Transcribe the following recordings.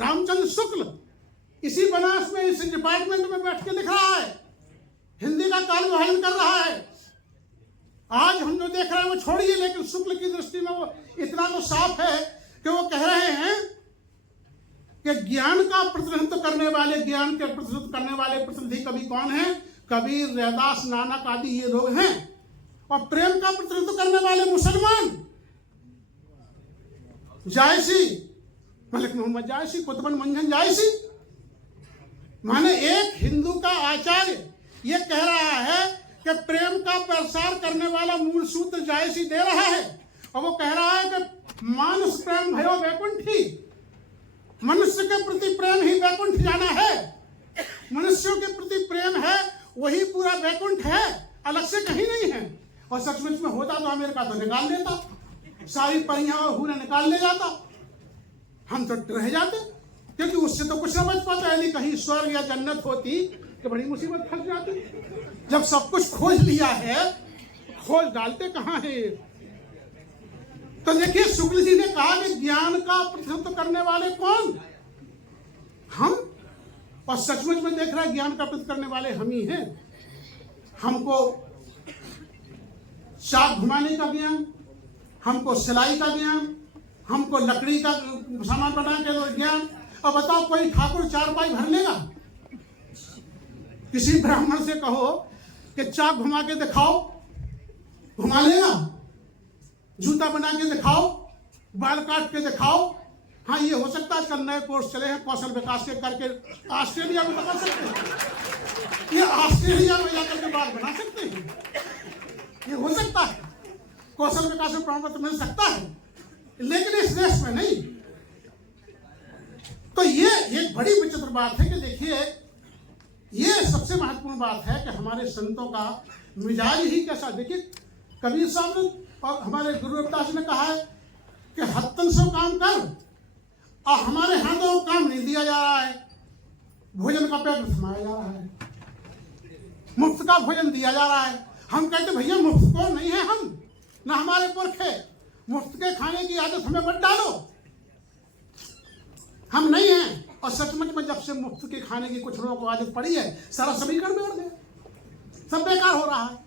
रामचंद्र शुक्ल इसी बनारस में इस डिपार्टमेंट में बैठ के लिख रहा है, हिंदी का काल विभाजन कर रहा है। आज हम जो देख रहे हैं वो छोड़िए, लेकिन शुक्ल की दृष्टि में वो इतना तो साफ है कि वो कह रहे हैं कि ज्ञान का प्रतिनिधित्व करने वाले, ज्ञान के प्रतिनिधित्व करने वाले प्रतिनिधि कवि कौन है? कबीर, रैदास, नानक आदि ये लोग हैं। और प्रेम का प्रतिनिधित्व करने वाले मुसलमान, जायसी, मलिक मोहम्मद जायसी, कुतुबुल मंजन जायसी। माने एक हिंदू का आचार्य ये कह रहा है कि प्रेम का प्रसार करने वाला मूल सूत्र जायसी दे रहा है, और वो कह रहा है कि मानस प्रेम भयो वैकुंठी, मनुष्य के प्रति प्रेम ही वैकुंठ जाना है। मनुष्यों के प्रति प्रेम है, वही पूरा वैकुंठ है, अलग से कहीं नहीं है। और सचमुच में होता तो अमेरिका तो निकाल लेता, सारी परियां और हूरें निकाल ले जाता, हम तो रह जाते, क्योंकि उससे तो कुछ ना बच पाता। यदि कहीं स्वर्ग या जन्नत होती तो बड़ी मुसीबत फंस जाती। जब सब कुछ खोज लिया है, खोज डालते कहाँ है? तो देखिए, शुक्ल जी ने कहा कि ज्ञान का प्रतिनिधित्व करने वाले कौन? हम। और सचमुच में देख रहा है ज्ञान का प्रतिनिधित्व करने वाले हम ही हैं। हमको चाक घुमाने का ज्ञान, हमको सिलाई का ज्ञान, हमको लकड़ी का सामान बनाने का ज्ञान। और बताओ, कोई ठाकुर चारपाई भर लेगा? किसी ब्राह्मण से कहो कि चाक घुमा के दिखाओ, घुमा लेगा? जूता बना के दिखाओ, बाल काट के दिखाओ। हाँ, ये हो सकता है कल नए कोर्स चले हैं कौशल विकास के करके ऑस्ट्रेलिया में बना सकते हैं, ये ऑस्ट्रेलिया में जाकर के बाल बना सकते हैं, ये हो सकता है। कौशल विकास में प्रमाण पत्र मिल सकता है, लेकिन इस देश में नहीं। तो ये एक बड़ी विचित्र बात है कि देखिए, ये सबसे महत्वपूर्ण बात है कि हमारे संतों का मिजाज ही कैसा। देखिए, कबीर साहब ने और हमारे गुरु रविदास ने कहा है कि हत्तन सौ काम कर, और हमारे हाथों को काम नहीं दिया जा रहा है। भोजन का पेट थमाया जा रहा है, मुफ्त का भोजन दिया जा रहा है। हम कहते भैया मुफ्त को नहीं है, हम ना हमारे पुरख है, मुफ्त के खाने की आदत हमें मत डालो, हम नहीं हैं। और सचमुच में जब से मुफ्त के खाने की कुछ लोगों को आदत पड़ी है, सारा समीकरण बिगड़ गया, सब बेकार हो रहा है।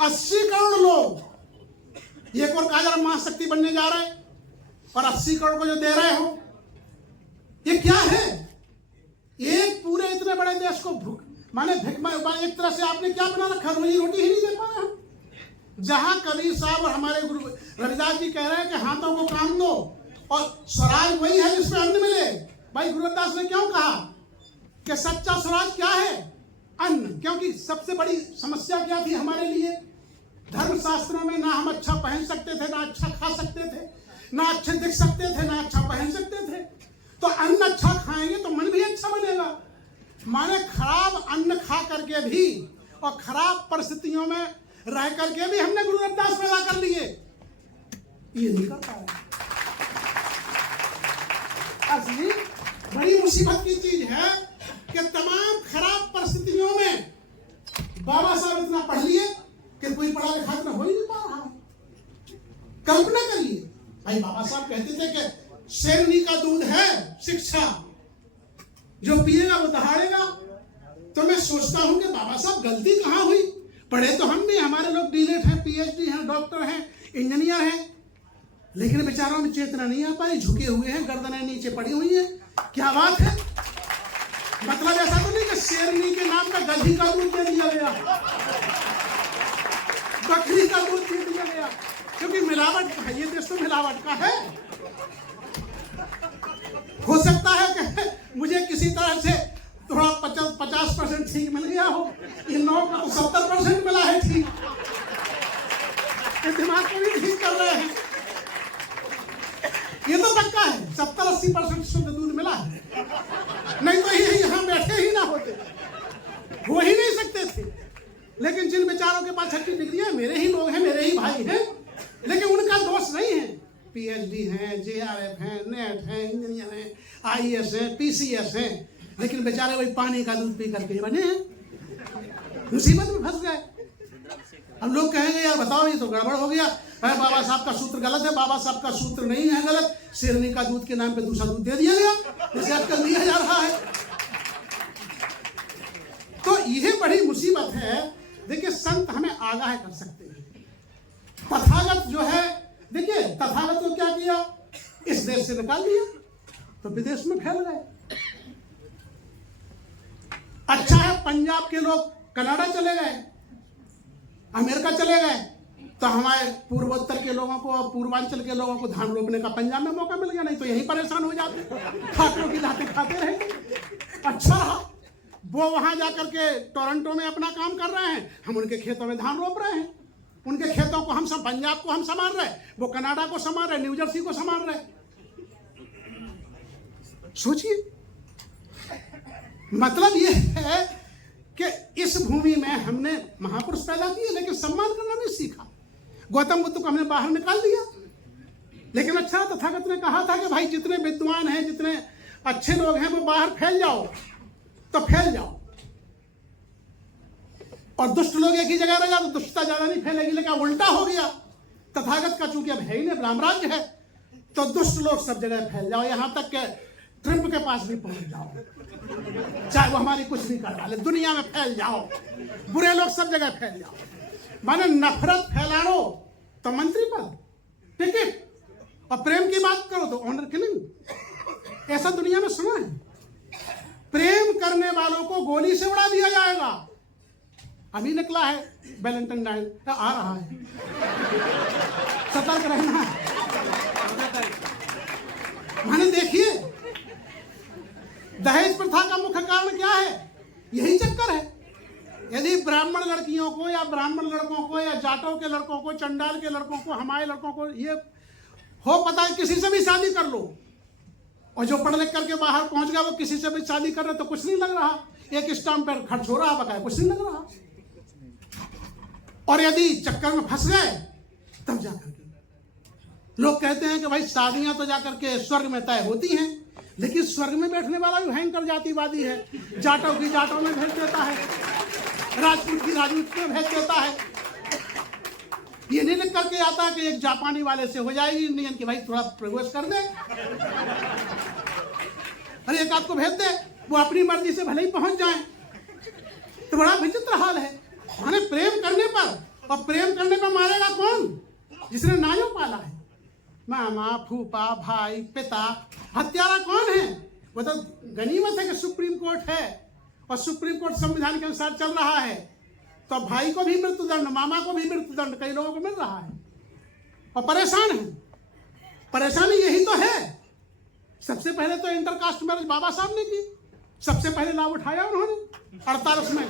80 करोड़ लोग एक और काजर महाशक्ति बनने जा रहे हैं, और 80 करोड़ को जो दे रहे हो, ये क्या है? एक पूरे इतने बड़े देश को भूख माने भिख, एक तरह से आपने क्या बना रखा, रोजी रोटी ही नहीं दे पा रहे हम। जहां कबीर साहब और हमारे गुरु रविदास जी कह रहे हैं कि हाथों को काम दो, और स्वराज वही है जिसमें अन्न मिले। भाई गुरु रविदास ने क्यों कहा कि सच्चा स्वराज क्या है? अन्न। क्योंकि सबसे बड़ी समस्या क्या थी हमारे लिए? धर्मशास्त्रों में ना हम अच्छा पहन सकते थे, ना अच्छा खा सकते थे, ना अच्छे दिख सकते थे, ना अच्छा पहन सकते थे। तो अन्न अच्छा खाएंगे तो मन भी अच्छा बनेगा। माने खराब अन्न खा करके भी और खराब परिस्थितियों में रह करके भी हमने गुरु रविदास पैदा कर लिए, ये नहीं कर पाया। असली बड़ी मुसीबत की चीज है कि तमाम खराब परिस्थितियों में बाबा साहब इतना पढ़ लिए कि कोई पढ़ा लिखा इतना हो ही नहीं पा रहा। कल्पना करिए, भाई बाबा साहब कहते थे कि शेरनी का दूध है शिक्षा, जो पिएगा वो दहाड़ेगा। तो मैं सोचता हूं कि बाबा साहब गलती कहां हुई? पढ़े तो हम भी, हमारे लोग डीलेट हैं, पीएचडी हैं, डॉक्टर हैं, इंजीनियर हैं, लेकिन बेचारों में चेतना नहीं आ पाई, झुके हुए हैं, गर्दनें नीचे पड़ी हुई हैं। क्या बात है? मतलब ऐसा तो नहीं कि शेरनी के नाम पर गधी का दूध दे दिया गया, बकरी का दूध दे दिया गया, क्योंकि मिलावट है, ये देश तो मिलावट का है। हो सकता है कि मुझे किसी तरह से थोड़ा 50% ठीक मिल गया हो, इन लोगों को 70% मिला है ठीक, दिमाग को भी ठीक कर रहे हैं। ये तो पक्का है 70-80% शुद्ध दूध मिला है, नहीं तो ये यहाँ बैठे ही ना होते, हो ही नहीं सकते थे। लेकिन जिन बेचारों के पास 6 डिग्रियां, मेरे ही लोग हैं, मेरे ही भाई हैं, लेकिन उनका दोष नहीं है। पीएचडी हैं, जेआरएफ हैं, नेट हैं, इंजीनियर हैं, आईएएस हैं, पीसीएस हैं, लेकिन बेचारे वही पानी का दूध पी करके बने हैं, मुसीबत में फंस गए। अब लोग कहेंगे यार बताओ ये तो गड़बड़ हो गया है, बाबा साहब का सूत्र गलत है। बाबा साहब का सूत्र नहीं है गलत, शेरनी का दूध के नाम पे दूसरा दूध दे दिया गया जैसे आजकल दिया जा रहा है। तो यह बड़ी मुसीबत है। देखिए संत हमें आगाह कर सकते हैं। तथागत जो है, देखिए तथागत को क्या किया, इस देश से निकाल दिया तो विदेश में फैल गए। अच्छा है पंजाब के लोग कनाडा चले गए, अमेरिका चले गए, तो हमारे पूर्वोत्तर के लोगों को, पूर्वांचल के लोगों को धान रोपने का पंजाब में मौका मिल गया, नहीं तो यही परेशान हो जाते, ठाकुरों की दातें खाते रहेंगे। अच्छा रहा, वो वहां जाकर के टोरंटो में अपना काम कर रहे हैं, हम उनके खेतों में धान रोप रहे हैं। उनके खेतों को हम सब, पंजाब को हम संभाल रहे, वो कनाडा को संभाल रहे, न्यू जर्सी को संभाल रहे। सोचिए, मतलब ये है कि इस भूमि में हमने महापुरुष पैदा किए लेकिन सम्मान करना नहीं सीखा। गौतम बुद्ध को हमने बाहर निकाल दिया, लेकिन अच्छा तथागत ने कहा था कि भाई जितने विद्वान हैं, जितने अच्छे लोग हैं, वो बाहर फैल जाओ, तो फैल जाओ, और दुष्ट लोग एक ही जगह रह जाओ तो दुष्टता ज्यादा नहीं फैलेगी। लेकिन उल्टा हो गया, तथागत का चूंकि अब है ही नहीं, रामराज्य है, तो दुष्ट लोग सब जगह फैल जाओ, यहां तक के ट्रंप के पास भी पहुंच जाओ, चाहे वो हमारी कुछ नहीं कर डाले, दुनिया में फैल जाओ, बुरे लोग सब जगह फैल जाओ। माने नफरत फैलाओ तो मंत्री पद, टिकट, और प्रेम की बात करो तो ऑनर किलिंग। ऐसा दुनिया में सुना है। प्रेम करने वालों को गोली से उड़ा दिया जाएगा। अभी निकला है वैलेंटाइन डे, आ रहा है, सतर्क रहना। माने देखिए, दहेज प्रथा का मुख्य कारण क्या है, यही चक्कर है। यदि ब्राह्मण लड़कियों को या ब्राह्मण लड़कों को या जाटों के लड़कों को, चंडाल के लड़कों को, हमारे लड़कों को ये हो पता है किसी से भी शादी कर लो, और जो पढ़ लिख करके बाहर पहुंच गया वो किसी से भी शादी कर रहे तो कुछ नहीं लग रहा, एक स्टाम्प पर खर्च हो रहा, बकाया कुछ नहीं लग रहा। और यदि चक्कर में फंस गए तब जाकर के लोग कहते हैं कि भाई शादियां तो जाकर के स्वर्ग में तय होती हैं, लेकिन स्वर्ग में बैठने वाला भी भयंकर जातिवादी है। जाटों की जाटों में भेज देता है, राजपूत की राजपूत में भेज देता है। ये नहीं लिख करके आता कि एक जापानी वाले से हो जाएगी इंडियन की, भाई थोड़ा प्रवेश कर दे, अरे एक आध को भेज दे, वो अपनी मर्जी से भले ही पहुंच जाए। तो बड़ा विचित्र हाल है। माने प्रेम करने पर, और प्रेम करने पर मारेगा कौन, जिसने नायों पाला है, मामा, फूफा, भाई, पिता। हत्यारा कौन है, वो तो गनीमत है कि सुप्रीम कोर्ट है और सुप्रीम कोर्ट संविधान के अनुसार चल रहा है, तो भाई को भी मृत्युदंड, मामा को भी मृत्युदंड कई लोगों को मिल रहा है और परेशान है। परेशानी यही तो है। सबसे पहले तो इंटरकास्ट मैरिज बाबा साहब ने की, सबसे पहले लाभ उठाया उन्होंने 48 में,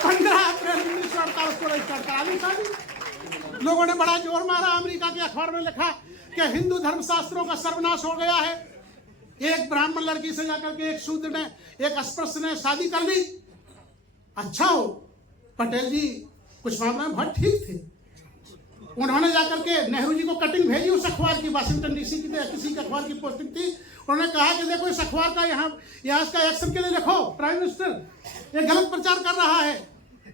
15 अप्रैल 1948 को रजिस्टर करा ली शादी। लोगों ने बड़ा जोर मारा, अमेरिका के अखबार में लिखा कि हिंदू धर्मशास्त्रों का सर्वनाश हो गया है। एक ब्राह्मण लड़की से जाकर के एक शूद्र ने, एक अस्पृश्य ने शादी कर ली। अच्छा हो, पटेल जी कुछ मामले में बहुत ठीक थे। उन्होंने जाकर के नेहरू जी को कटिंग भेजी उस अखबार की, वाशिंगटन डीसी की किसी के अखबार की पोस्टिंग थी। उन्होंने कहा कि देखो इस अखबार का यहाँ इसका एक्शन के लिए लिखो, प्राइम मिनिस्टर ये गलत प्रचार कर रहा है।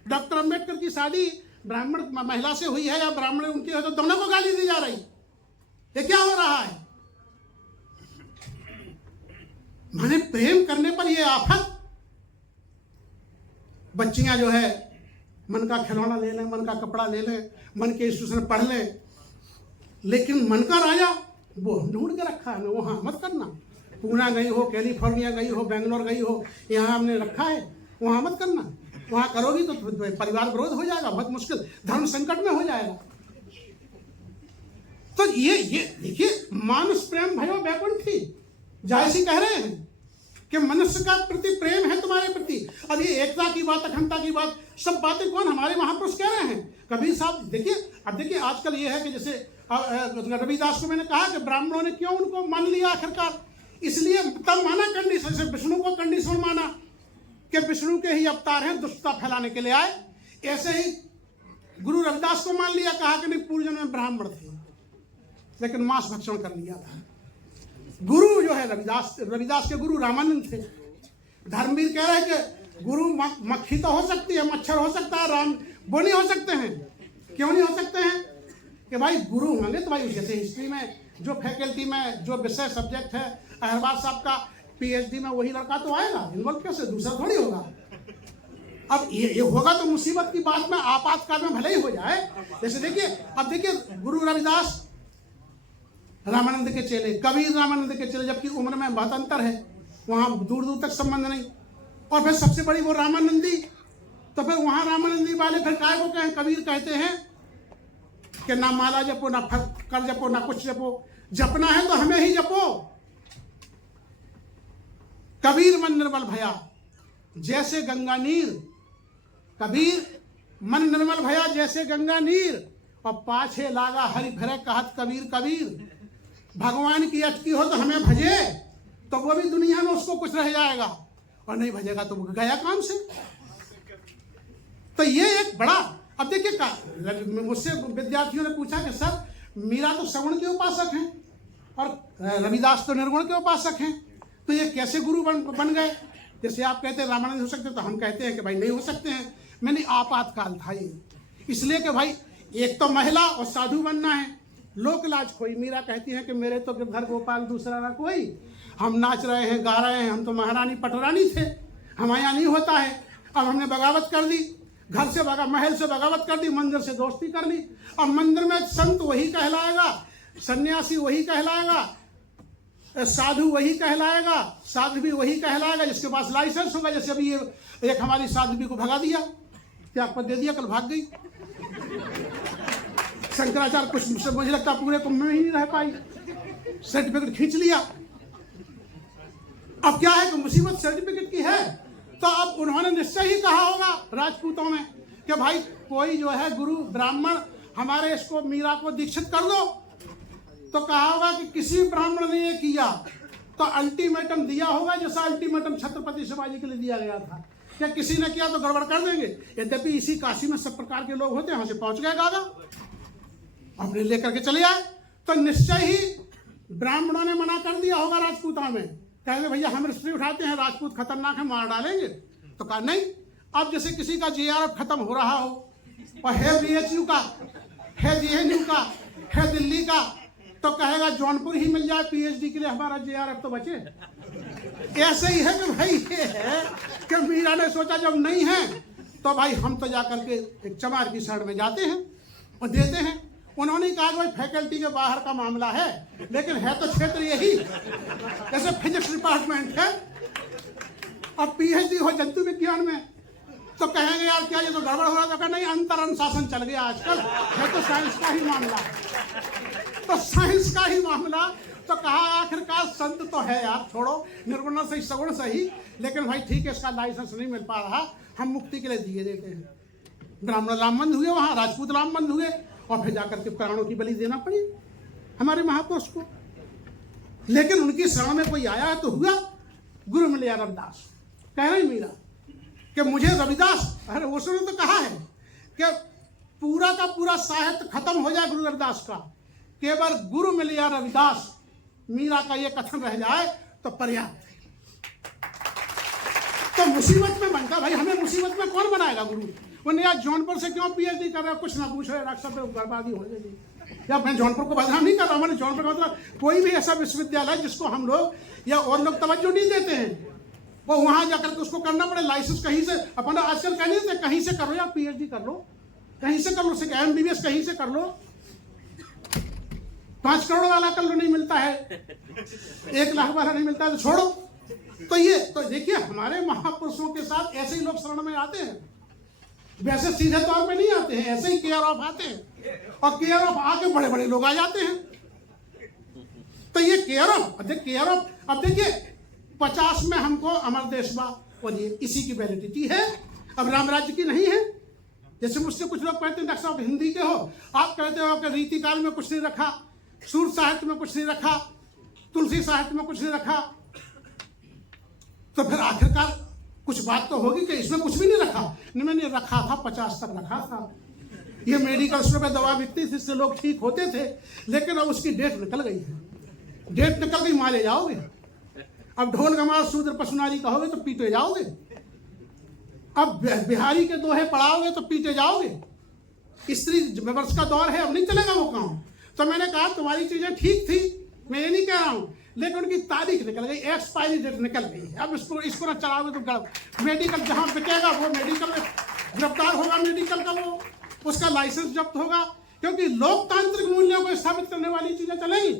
डॉक्टर अंबेडकर की शादी ब्राह्मण महिला से हुई है या ब्राह्मण उनकी है, तो दोनों को गाली दी जा रही। ये क्या हो रहा है। माने प्रेम करने पर ये आफत। बच्चियां जो है मन का खिलौना ले लें, मन का कपड़ा ले लें, मन के इंस्टीट्यूशन पढ़ लें, लेकिन मन का राजा वो ढूंढ के रखा है, वहां मत करना। पूना गई हो, कैलिफोर्निया गई हो, बेंगलोर गई हो, यहाँ हमने रखा है, वहां मत करना। वहां करोगी तो परिवार विरोध हो जाएगा, बहुत मुश्किल, धर्म संकट में हो जाएगा। तो ये देखिए, मानुष प्रेम भयो वैकुंठी, जायसी कह रहे हैं कि मनुष्य का प्रति प्रेम है तुम्हारे प्रति। अब ये एकता की बात, अखंडता की बात, सब बातें कौन, हमारे महापुरुष कह रहे हैं। कबीर साहब देखिए, अब देखिए आजकल ये है कि जैसे रविदास को मैंने कहा कि ब्राह्मणों ने क्यों उनको मान लिया आखिरकार, इसलिए तब माना कंडीशन से, विष्णु को कंडीशन माना कि विष्णु के ही अवतार हैं, दुष्टता फैलाने के लिए आए। ऐसे ही गुरु रविदास को मान लिया, कहा कि नहीं पूर्वजन में ब्राह्मण थे लेकिन मांस भक्षण कर लिया था। गुरु जो है रविदास के गुरु रामानंद थे। धर्मवीर कह रहे हैं कि गुरु मक्खी तो हो सकती है, मच्छर हो सकता है, राम वो नहीं हो सकते हैं। क्यों नहीं हो सकते हैं? कि भाई गुरु होंगे तो भाई जैसे हिस्ट्री में जो फैकल्टी में जो विषय सब्जेक्ट है, अहरबाज साहब का PhD में वही लड़का तो आएगा, इन्वॉल्व कैसे, दूसरा थोड़ी होगा। अब ये होगा तो मुसीबत की बात में आपातकाल में भले ही हो जाए। जैसे देखिए, अब देखिए गुरु रविदास रामानंद के चेले, कबीर रामानंद के चेले, जबकि उम्र में बहुत अंतर है, वहाँ दूर दूर तक संबंध नहीं। और फिर सबसे बड़ी वो रामानंदी, तो फिर वहाँ रामानंदी वाले फिर काय को कहें, कबीर कहते हैं कि ना माला जपो, ना कर जपो, ना कुछ जपो, जपना है तो हमें ही जपो। कबीर मन निर्मल भया जैसे गंगा नीर, कबीर मन निर्मल भया जैसे गंगा नीर, और पाछे लागा हरि भरे कहत कबीर कबीर। भगवान की अटकी हो तो हमें भजे, तो वो भी दुनिया में उसको कुछ रह जाएगा, और नहीं भजेगा तो गया काम से। तो ये एक बड़ा, अब देखिए मुझसे विद्यार्थियों ने पूछा कि सर मीरा तो सगुण के उपासक हैं और रविदास तो निर्गुण के उपासक हैं, तो ये कैसे गुरु बन गए? जैसे आप कहते हैं रामानंद हो सकते, तो हम कहते हैं कि भाई नहीं हो सकते हैं। मैंने आपातकाल था ये, इसलिए कि भाई एक तो महिला और साधु बनना है, लोक लाज खोई। मीरा कहती है कि मेरे तो घर गोपाल दूसरा ना कोई, हम नाच रहे हैं, गा रहे हैं, हम तो महारानी पटरानी थे, हमारे यहाँ नहीं होता है। अब हमने बगावत कर दी, घर से महल से बगावत कर दी, मंदिर से दोस्ती कर ली। अब मंदिर में संत वही कहलाएगा, सन्यासी वही कहलाएगा, साधु वही कहलाएगा, साधु भी वही कहलाएगा जिसके पास लाइसेंस होगा। जैसे अभी ये एक हमारी साधु भी को भगा दिया, त्याग पत्र दे दिया, कल भाग गई। शंकराचार्य कुछ मुझे लगता पूरे कुंभ में ही नहीं रह पाई, सर्टिफिकेट खींच लिया। अब क्या है कि मुसीबत सर्टिफिकेट की है, तो अब उन्होंने निश्चय ही कहा होगा राजपूतों में कि भाई कोई जो है गुरु ब्राह्मण हमारे इसको मीरा को दीक्षित कर दो। तो कहा होगा कि किसी ब्राह्मण ने ये किया तो अल्टीमेटम दिया होगा, जैसा अल्टीमेटम छत्रपति शिवाजी के लिए दिया गया था, क्या किसी ने किया तो गड़बड़ कर देंगे। यद्यपि इसी काशी में सब प्रकार के लोग होते हैं, वहां से पहुंच गए गागा, अपने लेकर के चले आए। तो निश्चय ही ब्राह्मणों ने मना कर दिया होगा राजपूतों में, कहेंगे भैया हम रिश्ते उठाते हैं, राजपूत खतरनाक है, मार डालेंगे। तो कहा नहीं। अब जैसे किसी का JRF खत्म हो रहा हो और है BHU का, है JNU का, है दिल्ली का, तो कहेगा जौनपुर ही मिल जाए PhD के लिए, हमारा JRF तो बचे। ऐसे ही है कि भाई ये है कि मीरा ने सोचा जब नहीं है तो भाई हम तो जाकर के एक चमार की शरण में जाते हैं और देते हैं। उन्होंने कहा कि भाई फैकल्टी के बाहर का मामला है, लेकिन है तो क्षेत्र यही, जैसे फिजिक्स डिपार्टमेंट है और PhD हो जंतु विज्ञान में, तो कहेंगे यार क्या ये तो गड़बड़ हो रहा है। तो नहीं, अंतर अनुशासन चल गया आजकल, है तो साइंस का ही मामला, तो साइंस का ही मामला। तो कहा आखिरकार संत तो है यार, छोड़ो निर्गुण सही सगुण सही, लेकिन भाई ठीक है इसका लाइसेंस नहीं मिल पा रहा, हम मुक्ति के लिए दिए देते हैं। ब्राह्मण लामबंद हुए, वहाँ राजपूत लामबंद हुए, और फिर जाकर के प्राणों की बलि देना पड़ी हमारे महापुरुष को। लेकिन उनकी शरण में कोई आया है तो हुआ, गुरु मिले रविदास। कह रही मीरा कि मुझे रविदास, अरे उसने तो कहा है कि पूरा का पूरा साहित्य खत्म हो जाए गुरु रविदास का, केवल गुरु मिल या रविदास, मीरा का ये कथन रह जाए तो पर्याप्त है। तो मुसीबत में बनता भाई, हमें मुसीबत में कौन बनाएगा गुरु? वो यार जौनपुर से क्यों PhD कर रहा है, कुछ ना पूछ रहे, डॉक्टर साहब बर्बादी हो जाएगी। या मैं जौनपुर को बदनाम नहीं कर रहा, मैंने जौनपुर का मतलब कोई भी ऐसा विश्वविद्यालय जिसको हम लोग या और लोग तवज्जो नहीं देते हैं, वो वहां जाकर के उसको करना पड़े, लाइसेंस कहीं से अपना आजकल कह नहीं देते, कहीं से करो यार, PhD कर लो, कहीं से कर लो, MBBS कहीं से कर लो, 5 करोड़ वाला कर लो, नहीं मिलता है, 1 लाख वाला नहीं मिलता है तो छोड़ो। तो ये तो देखिए हमारे महापुरुषों के साथ ऐसे ही लोग शरण में आते हैं, वैसे सीधे तौर पे नहीं आते हैं, ऐसे ही केयर ऑफ आते हैं, और केयर ऑफ आके बड़े बड़े लोग आ जाते हैं। तो ये केयर ऑफ, अब देखिए 50 में हमको अमर देशवा, और ये इसी की वैलिडिटी है, अब राम राज्य की नहीं है। जैसे मुझसे कुछ लोग कहते हैं डॉक्टर साहब हिंदी के हो, आप कहते हो कि रीति काल में कुछ नहीं रखा, सूर साहित्य में कुछ नहीं रखा, तुलसी साहित्य में कुछ नहीं रखा, तो फिर आखिरकार कुछ बात तो होगी कि इसमें कुछ भी नहीं रखा। नहीं, मैंने रखा था, 50 तक रखा था। ये मेडिकल स्टोर पे दवा बिकती थी, इससे लोग ठीक होते थे, लेकिन अब उसकी डेट निकल गई है, डेट निकल गई, मारे जाओगे। अब ढोल गमार शूद्र पशुनारी कहोगे तो पीटे जाओगे। अब बिहारी के दोहे पढ़ाओगे तो पीटे जाओगे। स्त्री विमर्श का दौर है, अब नहीं चलेगा वो काम। तो मैंने कहा तुम्हारी चीजें ठीक थी, मैं ये नहीं कह रहा हूँ, लेकिन उनकी तारीख निकल गई, एक्सपायरी डेट निकल गई। अब इसको ना चलाओगे तो गलत। मेडिकल जहाँ बिकेगा वो मेडिकल में गिरफ्तार होगा, मेडिकल का वो उसका लाइसेंस जब्त होगा, क्योंकि लोकतांत्रिक मूल्यों को स्थापित करने वाली चीजें चलेंगी।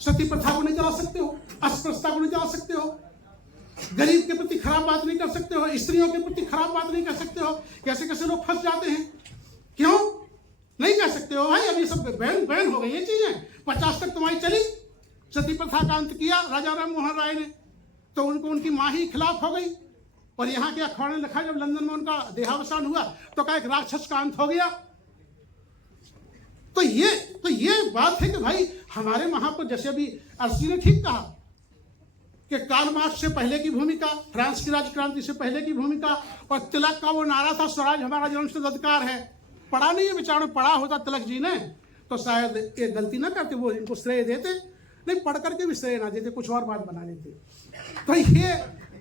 सती प्रथा को नहीं चला सकते हो, अस्पृश्यता को नहीं चला सकते हो, गरीब के प्रति खराब बात नहीं कर सकते हो, स्त्रियों के प्रति खराब बात नहीं कर सकते हो। कैसे कैसे लोग फंस जाते हैं, क्यों नहीं कर सकते हो भाई? अभी सब बैन हो गई ये चीजें। 50 तक तुम्हारी चली, सती प्रथा का अंत किया राजा राम मोहन राय ने, तो उनकी माँ ही खिलाफ हो गई। और यहाँ के अखबार ने लिखा जब लंदन में उनका देहावसान हुआ तो कहा एक राक्षस का अंत हो गया। तो ये बात है कि भाई हमारे महापुरुष, जैसे अभी अर्शी ने ठीक कहा कि कार्ल मार्क्स से पहले की भूमिका, फ्रांस की राजक्रांति से पहले की भूमिका, और तिलक का वो नारा था स्वराज हमारा जन्मसिद्ध अधिकार है। पढ़ा नहीं है बेचारों, पढ़ा होता तिलक जी ने तो शायद ये गलती ना करते, वो इनको श्रेय देते। नहीं, पढ़ करके भी श्रेय ना देते, कुछ और बात बना लेते। तो ये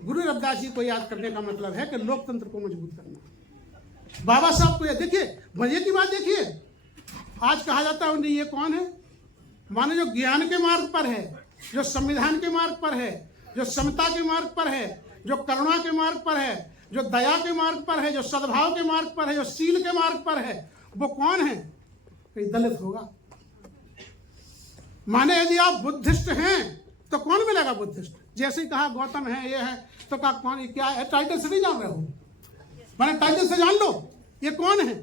गुरु रविदास जी को याद करने का मतलब है कि लोकतंत्र को मजबूत करना। बाबा साहब को देखिए, मजे की बात देखिए, आज कहा जाता है ये कौन है? माने जो ज्ञान के मार्ग पर है, जो संविधान के मार्ग पर है, जो समता के मार्ग पर है, जो करुणा के मार्ग पर है, जो दया के मार्ग पर है, जो सद्भाव के मार्ग पर है, जो शील के मार्ग पर है, वो कौन है? कोई दलित होगा। माने यदि आप बुद्धिस्ट हैं तो कौन मिलेगा बुद्धिस्ट? जैसे ही कहा गौतम है, ये है, तो कहा कौन, क्या है? टाइटल से नहीं जान रहे हो, माने टाइटल से जान लो ये कौन है।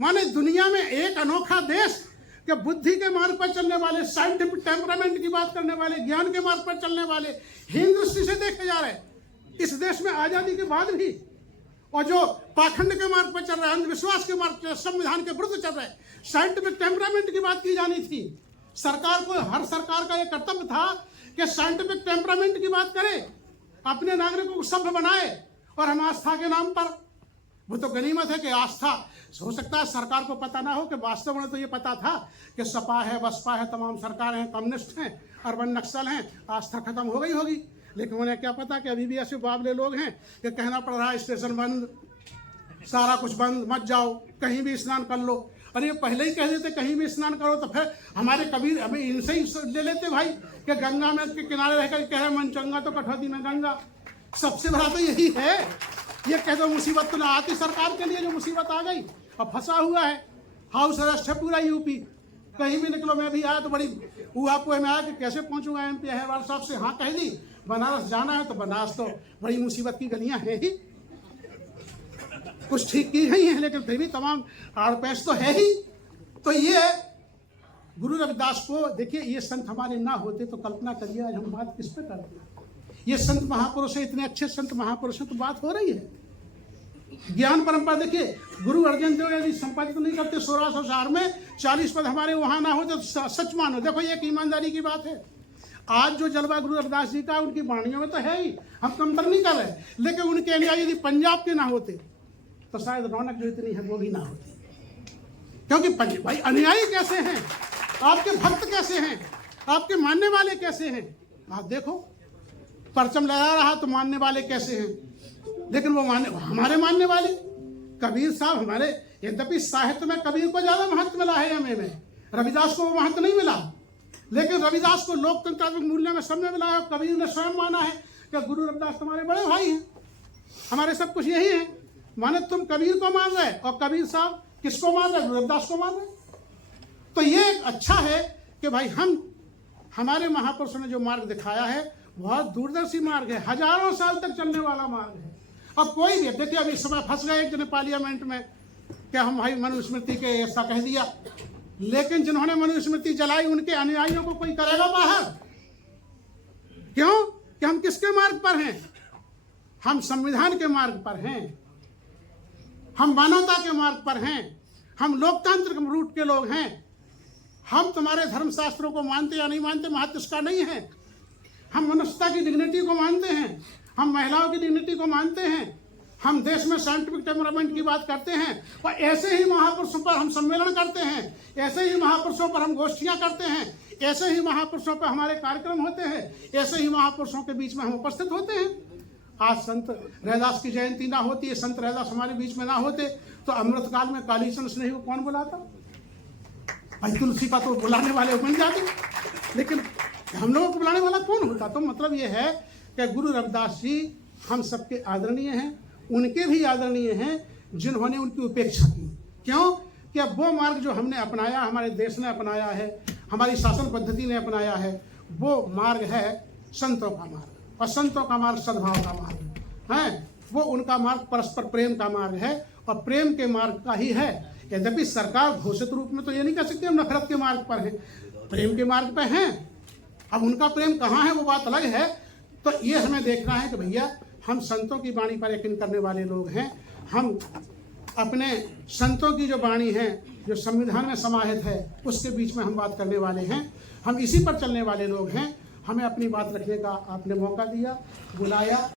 माने दुनिया में एक अनोखा देश कि बुद्धि के मार्ग पर चलने वाले, साइंटिफिक टेम्परामेंट की बात करने वाले, ज्ञान के मार्ग पर चलने वाले हीन दृष्टि से देखे जा रहे हैं इस देश में आजादी के बाद भी। और जो पाखंड के मार्ग पर चल रहे हैं, अंधविश्वास के मार्ग पर, संविधान के विरुद्ध चल रहे हैं, साइंटिफिक टेम्परामेंट की बात की जानी थी। सरकार को, हर सरकार का यह कर्तव्य था कि साइंटिफिक टेम्परामेंट की बात करे, अपने नागरिकों को सभ्य बनाए। और हम आस्था के नाम पर, वो तो गनीमत है कि आस्था, हो सकता है सरकार को पता ना हो कि वास्तव में तो ये पता था कि सपा है, बसपा है, तमाम सरकार हैं, कम्युनिस्ट हैं, अर्बन नक्सल हैं, आस्था खत्म हो गई होगी। लेकिन उन्हें क्या पता कि अभी भी ऐसे बावले लोग हैं कि कहना पड़ रहा है स्टेशन बंद, सारा कुछ बंद, मत जाओ, कहीं भी स्नान कर लो। अरे ये पहले ही कह देते कहीं भी स्नान करो, तो फिर हमारे कबीर हमें इनसे ही ले लेते भाई कि गंगा में के किनारे रहकर कह रहे मन चंगा तो कठौती में गंगा। सबसे बड़ा तो यही है। ये कह दो मुसीबत तो ना आती सरकार के लिए, जो मुसीबत आ गई, अब फंसा हुआ है, हाउस अरेस्ट है पूरा यूपी। कहीं भी निकलो, मैं भी आया तो बड़ी आपको में आया कि कैसे पहुंचूंगा एमपी अहरवाल साहब से, हाँ कह दी। बनारस जाना है तो बनारस तो बड़ी मुसीबत की गलियां हैं ही, कुछ ठीक की नहीं है, लेकिन फिर भी तमाम आड़ पैस तो है ही। तो ये गुरु रविदास को देखिए, ये संत हमारे ना होते तो कल्पना करिए आज हम बात किस पे करते हैं। ये संत महापुरुष है, इतने अच्छे संत महापुरुष हैं तो बात हो रही है। ज्ञान परंपरा देखिए, गुरु अर्जन देव यदि संपादित नहीं करते 1604 में, 40 पद हमारे वहां ना होते तो सच मानो। देखो ये एक ईमानदारी की बात है। आज जो जलवा गुरु रविदास जी का उनकी वाणियों में तो है ही, हम कमतर नहीं कर रहे, लेकिन उनके अनुयायी यदि पंजाब के ना होते तो शायद रौनक जो इतनी है वो भी ना होती। क्योंकि भाई अनुयायी कैसे हैं, आपके भक्त कैसे हैं, आपके मानने वाले कैसे हैं। आप देखो परचम लगा रहा तो मानने वाले कैसे हैं, लेकिन वो हमारे मानने वाले कबीर साहब हमारे, यद्यपि साहित्य में कबीर को ज्यादा महत्व मिला है एमए में, रविदास को वो महत्व नहीं मिला। लेकिन रविदास को लोकतंत्रात्मक मूल्य में सब में मिला है। कबीर ने स्वयं माना है कि गुरु रविदास तुम्हारे बड़े भाई हैं, हमारे सब कुछ यही है। माने तुम कबीर को मान रहे और कबीर साहब किसको मान रहे, गुरु रविदास को मान रहे। तो ये अच्छा है कि भाई हमारे महापुरुषों ने जो मार्ग दिखाया है बहुत दूरदर्शी मार्ग है, हजारों साल तक चलने वाला मार्ग है। अब कोई भी देखिए, अभी इस समय फंस गए एक जने पार्लियामेंट में कि हम भाई मनुस्मृति के ऐसा कह दिया, लेकिन जिन्होंने मनुस्मृति जलाई उनके अनुयायियों को कोई करेगा बाहर। क्यों? कि हम किसके मार्ग पर हैं? हम संविधान के मार्ग पर हैं, हम मानवता के मार्ग पर हैं, हम लोकतांत्रिक रूट के लोग हैं। हम तुम्हारे धर्मशास्त्रों को मानते या नहीं मानते महत्व इसका नहीं है। हम मनुष्यता की डिग्निटी को मानते हैं, हम महिलाओं की डिग्निटी को मानते हैं, हम देश में साइंटिफिक टेम्परामेंट की बात करते हैं, और ऐसे ही महापुरुषों पर हम सम्मेलन करते हैं, ऐसे ही महापुरुषों पर हम गोष्ठियां करते हैं, ऐसे ही महापुरुषों पर हमारे कार्यक्रम होते हैं, ऐसे ही महापुरुषों के बीच में हम उपस्थित होते हैं। आज संत रैदास की जयंती ना होती है, संत रैदास हमारे बीच में ना होते तो अमृत काल में कालीचरण स्नेही को कौन बुलाता? भाई तुलसी का तो बुलाने वाले बन जाते, लेकिन हम लोगों को बुलाने वाला कौन होता? तो मतलब ये है कि गुरु रविदास जी हम सबके आदरणीय हैं, उनके भी आदरणीय हैं जिन्होंने उनकी उपेक्षा की। क्यों? कि अब वो मार्ग जो हमने अपनाया, हमारे देश ने अपनाया है, हमारी शासन पद्धति ने अपनाया है, वो मार्ग है संतों का मार्ग, और संतों का मार्ग सद्भाव का मार्ग है। वो उनका मार्ग परस्पर प्रेम का मार्ग है, और प्रेम के मार्ग का ही है। यद्यपि सरकार घोषित रूप में तो ये नहीं कह सकती हम नफरत के मार्ग पर हैं, प्रेम के मार्ग पर हैं। अब उनका प्रेम कहाँ है वो बात अलग है। तो ये हमें देखना है कि भैया हम संतों की वाणी पर यकीन करने वाले लोग हैं, हम अपने संतों की जो वाणी है जो संविधान में समाहित है उसके बीच में हम बात करने वाले हैं, हम इसी पर चलने वाले लोग हैं। हमें अपनी बात रखने का आपने मौका दिया, बुलाया।